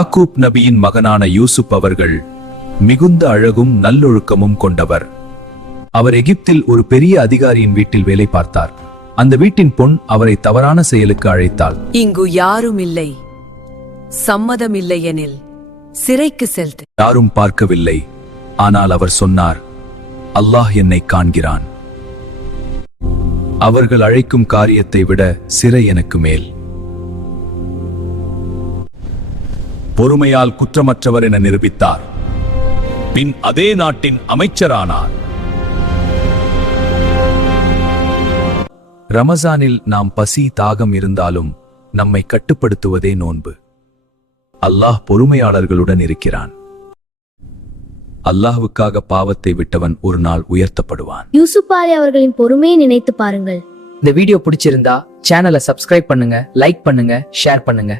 யாக்கூப் நபியின் மகனான யூசுப் அவர்கள் மிகுந்த அழகும் நல்லொழுக்கமும் கொண்டவர். அவர் எகிப்தில் ஒரு பெரிய அதிகாரியின் வீட்டில் வேலை பார்த்தார். அந்த வீட்டின் பொன் அவரை தவறான செயலுக்கு அழைத்தாள். இங்கு யாரும் இல்லை, சம்மதமில்லை எனில் சிறைக்கு செல்து. யாரும் பார்க்கவில்லை. ஆனால் அவர் சொன்னார், அல்லாஹ் என்னை காண்கிறான். அவர்கள் அழைக்கும் காரியத்தை விட சிறை எனக்கு மேல். பொறுமையால் குற்றமற்றவர் என நிரூபித்தார். பின் அதே நாட்டின் அமைச்சரானார். ரமசானில் நாம் பசி தாகம் இருந்தாலும் நம்மை கட்டுப்படுத்துவதே நோன்பு. அல்லாஹ் பொறுமையாளர்களுடன் இருக்கிறான். அல்லாஹ்வுக்காக பாவத்தை விட்டவன் ஒரு நாள் உயர்த்தப்படுவான். யூசுப் அலி அவர்களின் பொறுமையை நினைத்து பாருங்கள். இந்த வீடியோ பிடிச்சிருந்தா சேனலை சப்ஸ்கிரைப் பண்ணுங்க, லைக் பண்ணுங்க, ஷேர் பண்ணுங்க.